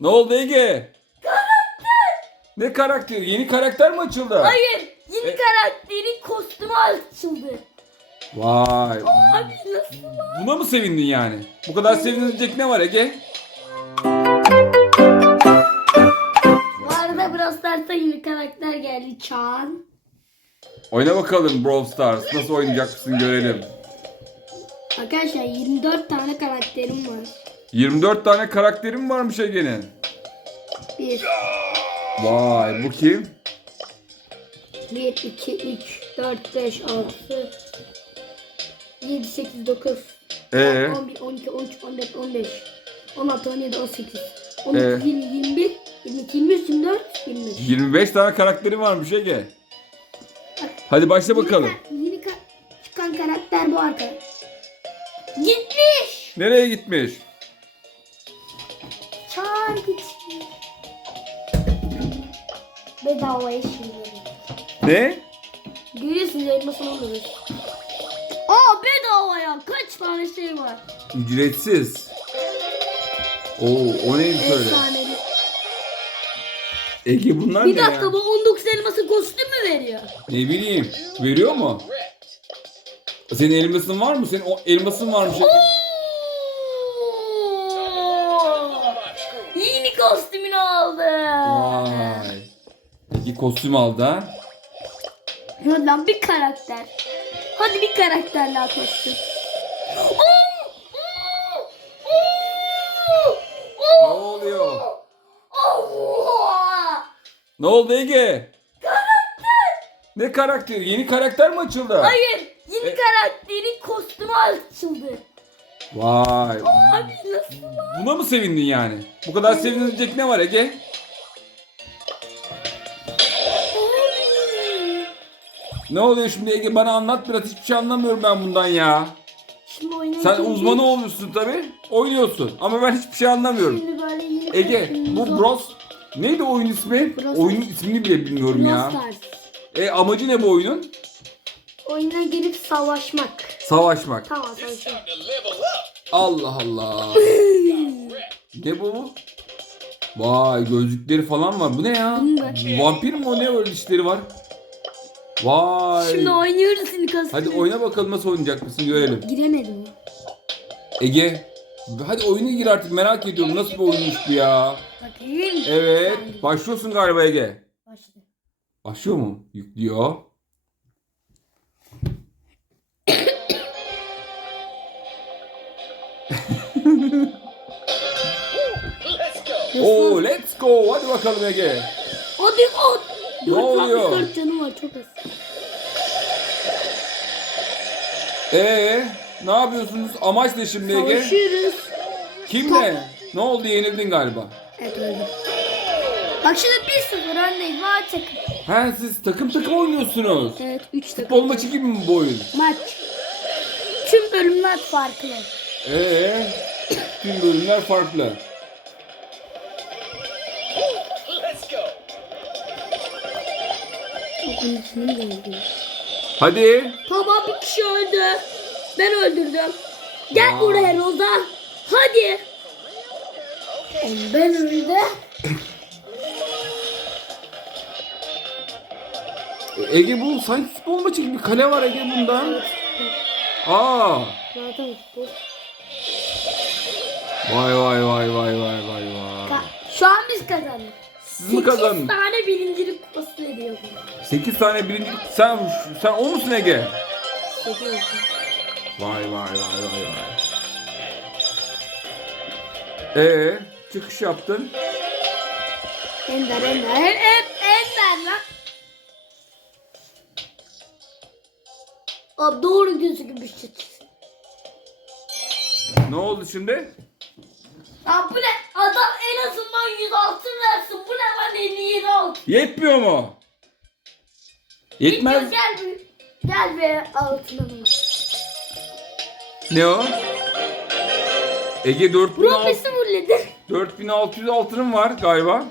Ne oldu Ege? Karakter. Ne karakteri? Yeni karakter mi açıldı? Hayır. Yeni E- karakterin kostümü açıldı. Vay. Abi nasıl lan? Buna mı sevindin yani? Bu kadar sevinilecek ne var Ege? Bu arada Brawl Stars'ta yeni karakter geldi. Çağan. Oyna bakalım Brawl Stars. Nasıl oynayacak mısın görelim. Arkadaşlar 24 tane karakterim var. 24 tane karakterim varmış Ege'nin. 1, Vay bu kim? 1, 2, 3, 4, 5, 6, 7, 8, 9, Ee, 11, 12, 13, 14, 15, 16, 17, 18, Ee? 19, 20, 21, 22, 23, 24, 25. 25 tane karakteri varmış Ege. Hadi başla bakalım. Yeni, ka- yeni ka- çıkan karakter bu arkadaş. Gitmiş. Nereye gitmiş? Gitmiş. Bedavaya şimdi. Ne? Görüyorsunuz elmasını alıyoruz. Aa bedavaya kaç tane şey var. Ücretsiz. Oo, o neymiş öyle? Efsaneli. Ege bunlar Bir ne ya? dakika bu 19 elması kostüm mü veriyor? Ne bileyim. Veriyor mu? Senin elmasın var mı? Senin o elmasın varmış. Oo! Kostüm aldı ha. Lan bir karakter. Hadi bir karakter daha kostüm. Ne oluyor? Ne oldu Ege? Karakter. Ne karakteri? Yeni karakter mi açıldı? Hayır, yeni E- karakterin kostümü açıldı. Vay. Abi nasıl lan? Buna mı sevindin yani? Bu kadar sevinilecek ne var Ege? Ne oluyor şimdi Ege bana anlat biraz hiçbir şey anlamıyorum ben bundan ya. Şimdi Sen uzmanı olmuşsun tabi. Oynuyorsun ama ben hiçbir şey anlamıyorum. Şimdi böyle yeni Ege bu. Bros neydi oyun ismi? Brawl Oyunun ismini bile bilmiyorum Brawl ya. Stars. E amacı ne bu oyunun? Oyuna girip savaşmak. Savaşmak. Tamam savaşmak. Allah Allah. ne bu? Vay gözlükleri falan var. Bu ne ya? Vampir mi o ne öyle dişleri var? Vay. Şimdi oynuyoruz şimdi kostümü. Hadi oyna bakalım nasıl oynayacak mısın görelim. Giremedim. Ege. Hadi oyuna gir artık merak ediyorum nasıl bir oyunmuş bu ya. Bakayım. Evet. Başlıyorsun galiba Ege. Başladı. Başlıyor mu? Yüklüyor. Oo let's go. Hadi bakalım Ege. Hadi at. Ne oluyor? 464 canım var çok az. Ee, ne yapıyorsunuz? Amaç ne şimdi Ege? Savaşıyoruz. Kimle? Ne oldu? Yenildin galiba. Evet öyle. Bak şimdi 1-0 öndeyiz. Var takım. Ha siz takım takım oynuyorsunuz. Evet 3 takım. Futbol maçı gibi mi bu oyun? Maç. Tüm bölümler farklı. Ee, tüm bölümler farklı. Bunun mi geldi? Hadi. Tamam bir kişi öldü. Ben öldürdüm. Gel buraya Roza. Hadi. Ben öldü. Ege bu sanki futbol maçı gibi kale var Ege bunda. Aa. Zaten. Vay vay vay vay vay vay vay. Şu an biz kazandık. Siz mi 8 kazandınız? tane birincilik kupası veriyor bu. 8 tane birincilik. Sen sen o musun Ege? 8 Vay vay vay vay vay. Ee, çıkış yaptın. Ender Ender hep Ender lan. Abi doğru gözükmüş. Ne oldu şimdi? Abi bu ne? Adam en azından 100 altın versin. Bu ne lan 57 altın? Yetmiyor mu? Yetmez. Gel bir. Gel be altınım. Ne o? Ege 4600 Profesi fulledi. 4600 altının var galiba.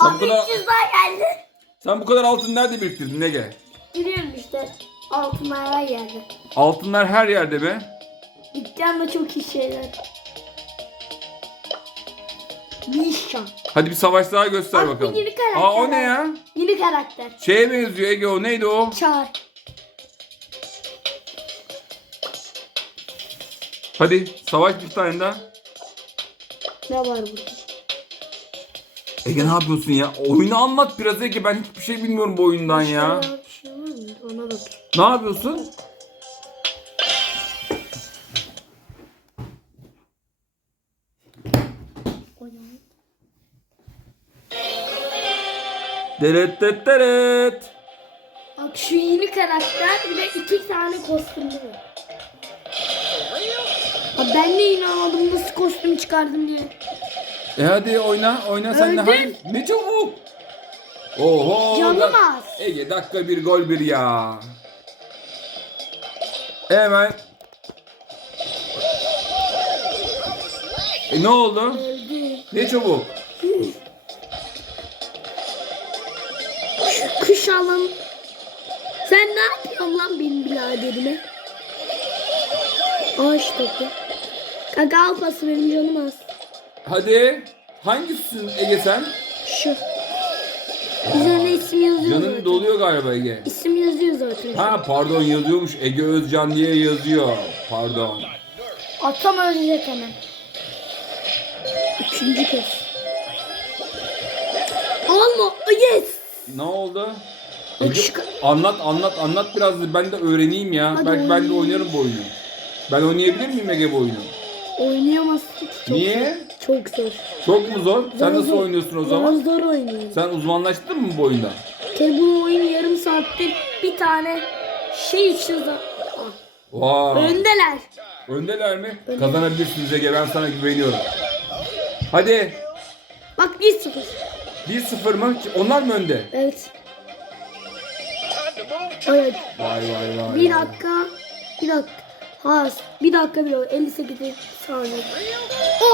Sen bu Abi kadar 300 daha geldi. sen bu kadar altın nerede biriktirdin Ege? Biliyorum işte. Altınlar her yerde. Altınlar her yerde be. Dükkanla çok iyi şeyler. Nişan. Hadi bir savaş daha göster Bak, bakalım. bir yeni karakter Aa o ne var. ya? Yeni karakter. Şeye benziyor Ege o neydi o? Çağır. Hadi savaş bir tane daha. Ne var burada? Ege ne yapıyorsun ya? Oyunu anlat biraz Ege ben hiçbir şey bilmiyorum bu oyundan ya. Başka Bir şey var mı? Ona bak. Ne yapıyorsun? Deret deret deret. Bak şu yeni karakter bir de iki tane kostümü var. Ben de inanamadım nasıl kostüm çıkardım diye. E hadi oyna oyna sen de Öldüm. hangi? Ne çabuk. Oho. Canım dak- az. Ege dakika bir gol bir ya. Hemen. E ne oldu? Öldü. Ne çabuk? Alan. Sen ne yapıyorsun lan benim biraderime? Ağaç topu. Kanka al pası benim canım az. Hadi. Hangisisin Ege sen? Şu. Üzerine isim yazıyor Canın zaten. doluyor galiba Ege. İsim yazıyor zaten. Ha pardon yazıyormuş. Ege Özcan diye yazıyor. Pardon. Atam ölecek hemen. Üçüncü kez. Alma. Yes. Ne oldu? Şu- anlat anlat anlat biraz da ben de öğreneyim ya. Hadi Belki ben de oynarım bu oyunu. Ben oynayabilir miyim Ege bu oyunu? Oynayamazsın ki. Çok Niye? Çok zor. Çok mu zor? Sen Zor, nasıl zor. oynuyorsun o zaman? Zor zor oynuyorum. Sen uzmanlaştın mı bu oyunda? Bu oyun yarım saattir bir tane şey için za- Vay. Öndeler. Öndeler mi? Kazanabilirsiniz Ege ben sana güveniyorum. Hadi. Bak 1-0. 1-0 mı? Onlar mı önde? Evet. Evet. Vay vay vay. Bir dakika. Bir dakika. Ha, bir dakika bile. 58 saniye.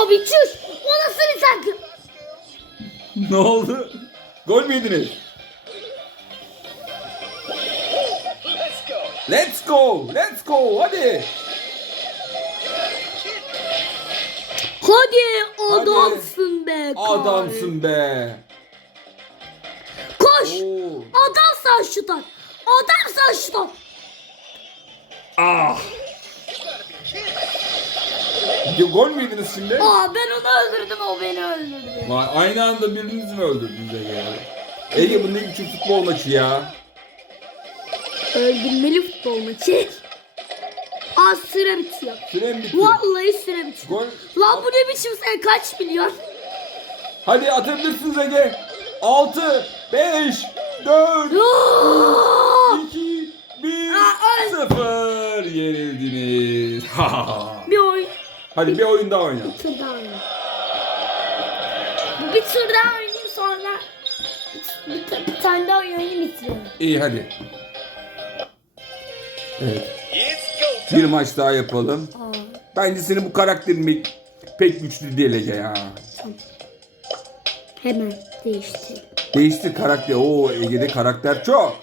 Abi çüş. O nasıl şarkı? Ne oldu? Gol mü yediniz? Let's go! Let's go! Hadi! Hadi adamsın be. Kay. Adamsın be! Koş. Oo. Adamsan şutan. Adamsan şutan. Ah! Ya, Gol mü yediniz şimdi? Aa ben onu öldürdüm o beni öldürdü. Vay, Aynı anda biriniz mi öldürdünüz Ege ya? Ege bu ne biçim futbol maçı ya? Öldürmeli futbol maçı. Aa süre bitiyor. Süre mi bitiyor? Vallahi süre bitiyor. Gol. Lan bu ne biçim sen kaç milyon? Hadi atabilirsiniz Ege. 6, 5, 4, bir oyun. Hadi bir oyun daha oyna. Bir tur daha oynayayım. Bir tur daha oynayayım sonra bir, bir, bir tane daha oynayayım bitiriyorum. İyi hadi. Evet. Bir maç daha yapalım. Aa, Bence senin bu karakterin pek, pek güçlü değil Ege ya. hemen değişti. Değişti karakter. Oo Ege'de karakter çok.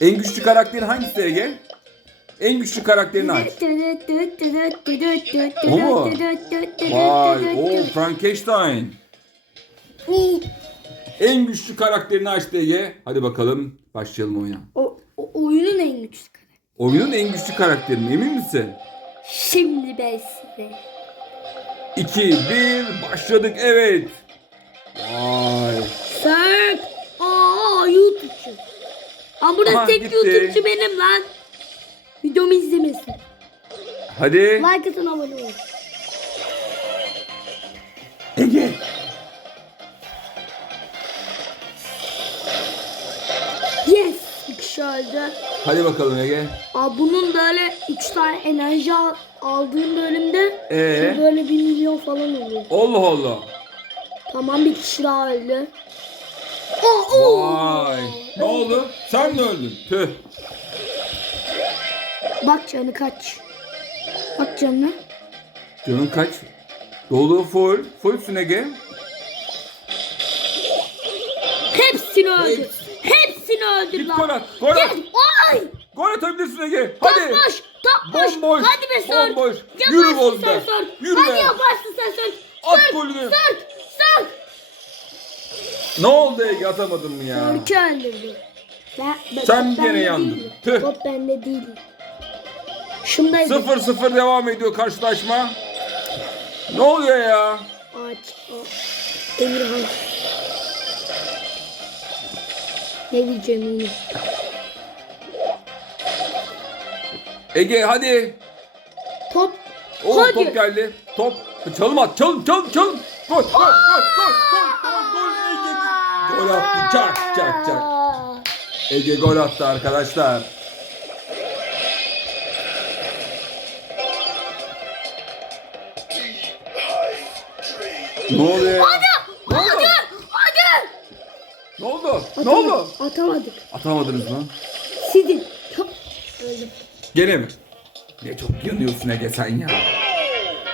En güçlü karakterin hangisi Ege? En güçlü karakterini aç. O mu? Vay, o Frankenstein. En güçlü karakterini açtı Ege. Hadi bakalım başlayalım oyuna. O, o oyunun en güçlü karakteri. Oyunun en güçlü karakteri mi? Emin misin? Şimdi ben size. 2, 1, başladık evet. Vay. Sen. Aa YouTube'cu. Ama burada Aha, tek gitti. YouTube'cu benim lan. Videomu izlemesin. Hadi. Like atın abone olun. Ege. Yes. Bir kişi öldü. Hadi bakalım Ege. Aa, bunun böyle 3 tane enerji al, aldığım bölümde Ee? böyle 1 milyon falan oluyor. Allah Allah. Tamam bir kişi daha öldü. Aa, oo. Vay. Ne oldu? Sen mi öldün? Tüh. Bak canı kaç. Bak canına. Canın kaç? Dolu full. Fullsün Ege. Hepsini öldür. Hepsi. Hepsini öldür Git lan. gol at. Gol at. Gel. Ay. Gol atabilirsin Ege. Hadi. boş. Top boş. Bomboş. Hadi be sor. Bomboş. Yürü Bozda. Yürü Hadi be. yaparsın sen sor. At golünü. Sert. Sert. Ne oldu Ege atamadın mı ya? Farkı öldürdü. Ben, ben, Sen top gene yandın. Tüh. Top bende değil. Şundaydı. 0-0 devam ediyor karşılaşma. Ne oluyor ya? O- Emirhan. Ne diyeceğim onu? Ege hadi. Top. O Hadi. top geldi. Top. Çalım at. Çalım çalım çalım. Gol gol gol gol gol gol gol Ege. Gol attı. Çak çak çak. Ege gol attı arkadaşlar. Ne oluyor? ya? Hadi. Ne oldu? Hadi. Hadi. Ne oldu? Ne Atamadık, oldu? Atamadık. Atamadınız mı? Sidin. Öldüm. Gene mi? Ne çok yanıyorsun Ege sen ya.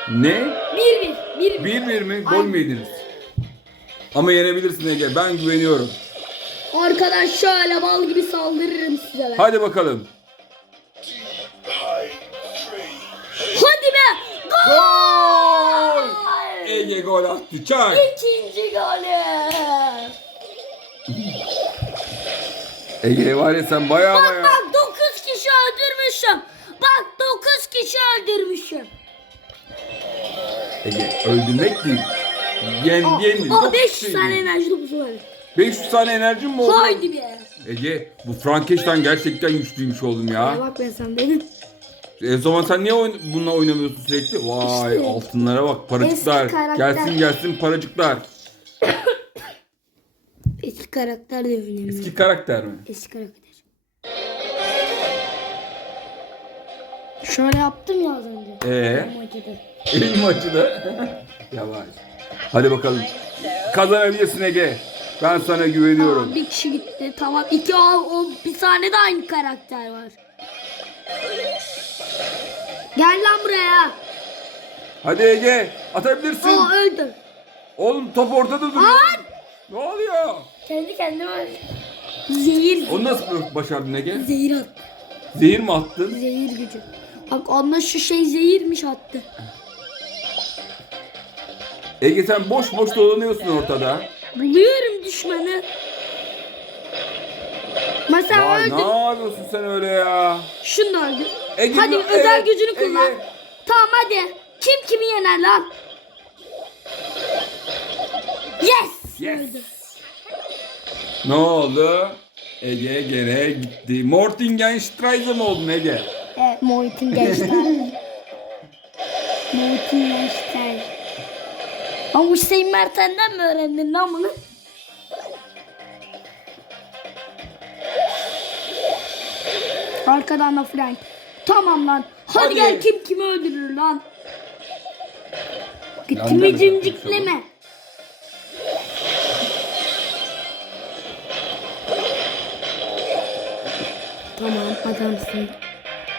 Ne? Bir bir. Bir bir. 1-1 mi? Gol mü yediniz? Ama yenebilirsin Ege. Ben güveniyorum. Arkadaş şöyle bal gibi saldırırım size ben. Hadi bakalım. Ege gol attı. Çak. İkinci golü. Ege var ya sen baya Bak baya. bak 9 kişi öldürmüşüm. Bak 9 kişi öldürmüşüm. Ege öldürmek değil. Yen. Aa Yok 500 şey tane değil. enerji topusu var. 500 tane enerjim mi oldu? Haydi be. Ege bu Frankenstein gerçekten güçlüymüş oğlum Ya ya. bak ben sen benim. E o zaman sen niye oyun, bununla oynamıyorsun sürekli? Vay İşte. altınlara bak paracıklar. Eski karakter. Gelsin gelsin paracıklar. Eski karakter de önemli. Eski karakter mi? Eski karakter. Şöyle yaptım ya az önce. Ee? Ama acıdı. Elim acıdı. Yavaş. Hadi bakalım. Kazanabilirsin Ege. Ben sana güveniyorum. Tamam, bir kişi gitti. Tamam. iki o, o bir tane de aynı karakter var. Gel lan buraya. Hadi Ege atabilirsin. Aa öldüm. Oğlum top ortada duruyor. Aa! Ne oluyor? Kendi kendime öldüm. Zehir. Onu nasıl başardın Ege? Zehir attı. Zehir mi attın? Zehir gücü. Bak onda şu şey zehirmiş attı. Ege sen boş boş dolanıyorsun ortada. Buluyorum düşmanı. Mesela Vay öldüm. ne yapıyorsun sen öyle ya? Şunu da öldür. Ege, hadi bu- özel gücünü kullan. Ege. Tamam hadi. Kim kimi yener lan? Yes. Yes. Öldü. Ne oldu? Ege gene gitti. Mortingenstreise mi oldun Ege? Evet. Moit'in gençler. Ama Hüseyin Merten'den mi öğrendin lan bunu? Arkadan da Frank. Tamam lan. Hadi, Hadi. gel kim kimi öldürür lan. Zaten cimcikleme. Tamam adamsın.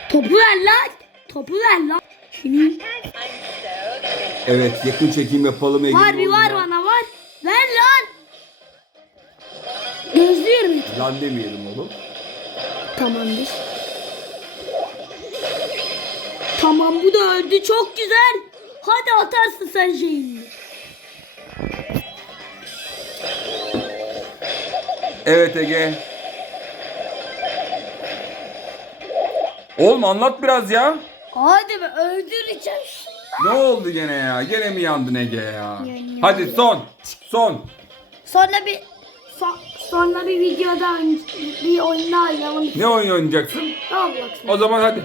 Topu ver lan. Topu ver lan. Şimdi Evet yakın çekim yapalım var bir var bana var. Ver lan. Gözlüyorum. Lan demeyelim oğlum. Tamamdır. Tamam bu da öldü çok güzel. Hadi atarsın sen şeyini. Evet Ege. Oğlum anlat biraz ya. Hadi be öldüreceğim. Ne oldu gene ya? Gene mi yandın Ege ya? Yanıyorum. Hadi son. Son. Sonra bir so- sonra bir videoda oyn- bir oyunda oynayalım. Ne oyun oynayacaksın? Roblox'un. O zaman hadi.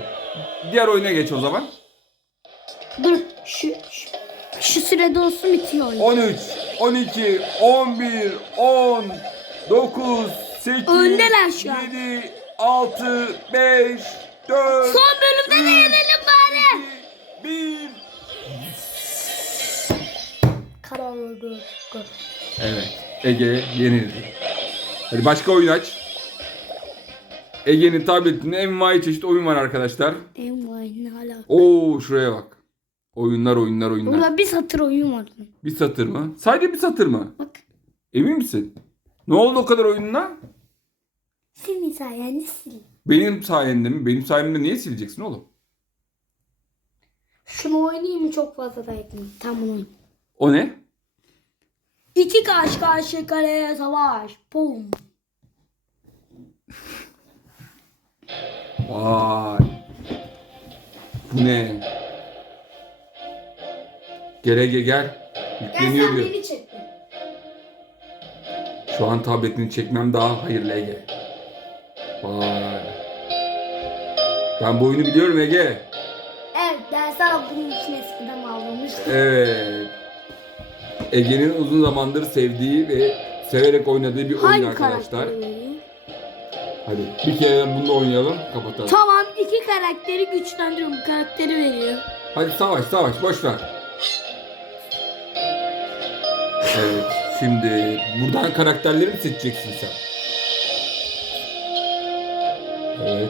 Diğer oyuna geç o zaman. Dur şu, şu, şu sürede olsun bitiyor oyun. 13, 12, 11, 10, 9, 8, Öndeler şu an. 7, 6, 5, 4, Son bölümde de yenelim bari. 1. Kararlı. Evet. Ege yenildi. Hadi başka oyun aç. Ege'nin tabletinde envai çeşit oyun var arkadaşlar. En vay ne hala. Oo şuraya bak. Oyunlar oyunlar oyunlar. Burada bir satır oyun var. Bir satır mı? Sadece bir satır mı? Bak. Emin misin? Ne oldu o kadar oyununa? Senin sayende sil. Benim sayemde mi? Benim sayemde niye sileceksin oğlum? Şunu oynayayım mı çok fazla da etmeyeyim. Tam bunu. O ne? İki karşı karşı kaleye savaş. Pum. Vay. Bu ne? Gel Ege gel. Yükleniyor diyor. çek. Şu an tabletini çekmem daha hayırlı Ege. Vay. Ben bu oyunu biliyorum Ege. Evet ben sana bunun için eskiden almıştım. Evet. Ege'nin uzun zamandır sevdiği ve severek oynadığı bir oyun arkadaşlar. karakteri? Hadi bir kere bununla oynayalım kapatalım. Tamam iki karakteri güçlendiriyorum. Karakteri veriyor. Hadi savaş savaş boş ver. Evet şimdi buradan karakterleri mi seçeceksin sen? Evet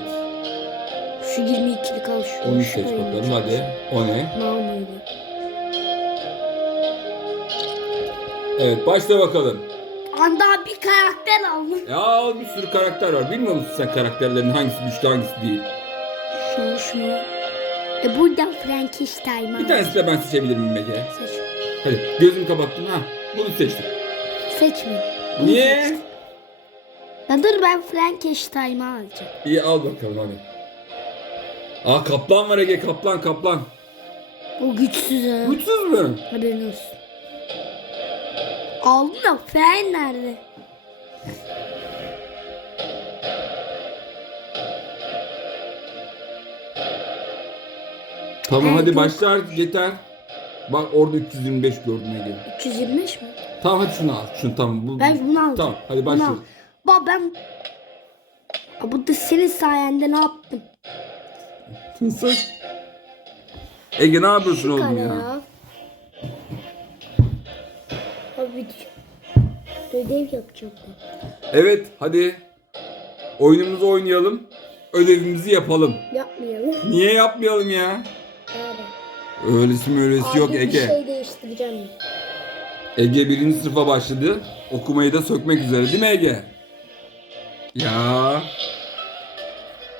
Şu 22'lik al şu. onu seç bakalım hadi. O ne? Olmaydı? Evet başla bakalım. Anda bir karakter aldım. Ya bir sürü karakter var. Bilmiyor musun sen karakterlerin hangisi güçlü hangisi değil? Şunu şunu. E buradan Frankenstein Bir tanesini de ben seçebilir miyim Ege? Seç. Hadi gözümü kapattım. Ha bunu seçtim. Seçme. Niye? Ya dur ben Frankenstein'ı alacağım. İyi al bakalım hadi. Aa kaplan var Ege kaplan kaplan. O güçsüz ha. Güçsüz mü? Haberin olsun. Aldım da Fen nerede? Tamam hadi dur. başla artık yeter. Bak orada 325 gördüm Ege. 325 mi? Tamam hadi şunu al. Şunu tamam. Bu, Ben bunu aldım. Tamam hadi Bunu al. başla. Bak ben... Aa, Bu da senin sayende ne yaptım? Nasıl? Ege ne yapıyorsun oğlum ya. Abi ödev yapacağım ben. Evet hadi. Oyunumuzu oynayalım. Ödevimizi yapalım. Yapmayalım. Niye yapmayalım ya? Öylesi mi öylesi yok Abi Ege. Bir şey değiştireceğim. Ege birinci sınıfa başladı. Okumayı da sökmek üzere değil mi Ege? Ya.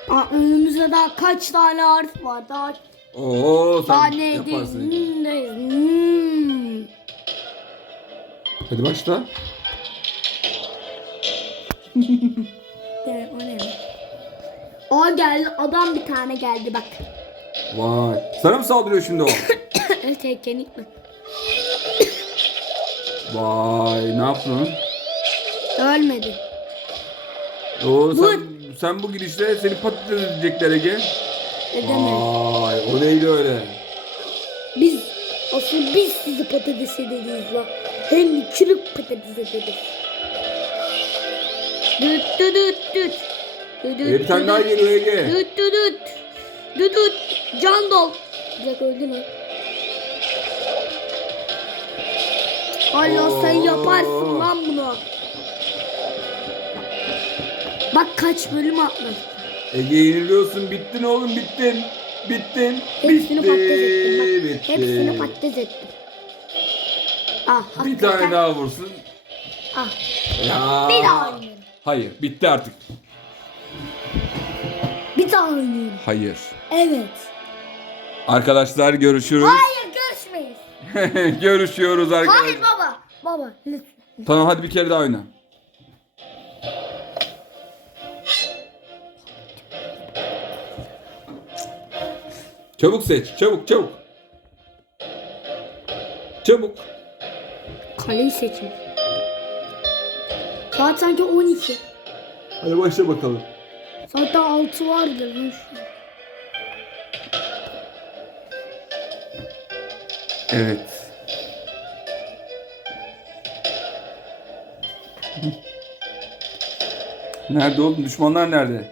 Aa, önümüzde daha kaç tane harf var? Daha Oo sen yaparsın Ege. değil. Hmm. Hadi başla. Evet, o ne? Aa geldi adam bir tane geldi bak. Vay. Sana mı saldırıyor şimdi o? Teknik mi? Vay ne yaptın? Ölmedi. Oo sen, sen bu gidişle seni patates edecekler Ege. Edemedi. Vay o neydi öyle? Biz asıl biz sizi patates ederiz lan. Hem de çürük patates ederiz. Düt düt düt düt. Düt düt Ee, bir tane daha düt. geliyor Ege. Düt düt düt. Düt düt. Can dol. Dakika öldü mü? Allah sen Oo. yaparsın lan bunu. Bak kaç bölüm atladı. Ege yeniliyorsun bittin oğlum bittin. Bittin. Hepsini Bitti. patates ettim bak. Bitti. Hepsini patates ettim. Ah, Bir tane daha vursun. Ah, Ya. bir daha oynuyorum. Hayır bitti artık. Bir daha oynuyorum. Hayır. Evet. Arkadaşlar görüşürüz. Hayır görüşmeyiz. Görüşüyoruz arkadaşlar. Hayır baba. Baba lütfen. Tamam hadi bir kere daha oyna. Çabuk seç. Çabuk çabuk. Çabuk. Kaleyi seçin. Saat sanki 12. Hadi başla bakalım. Zaten 6 vardır. lan şu. Evet. Nerede oğlum? Düşmanlar nerede?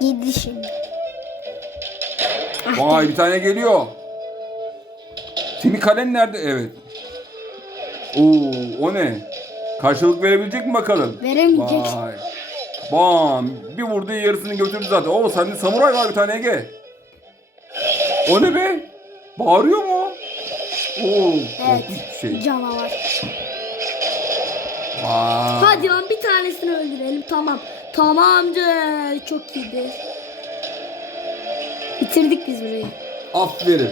Yedi şimdi. Vay bir tane geliyor. Senin kalen nerede? Evet. Oo, o ne? Karşılık verebilecek mi bakalım? Veremeyecek. Vay. Bam. Bir vurdu yarısını götürdü zaten. Oo sende samuray var bir tane Ege. O ne be? Bağırıyor mu? Oo, korkunç bir şey. Canavar. Vay. Hadi lan bir tanesini öldürelim. Tamam. Tamamdır. Çok iyidir. Bitirdik biz burayı. Aferin.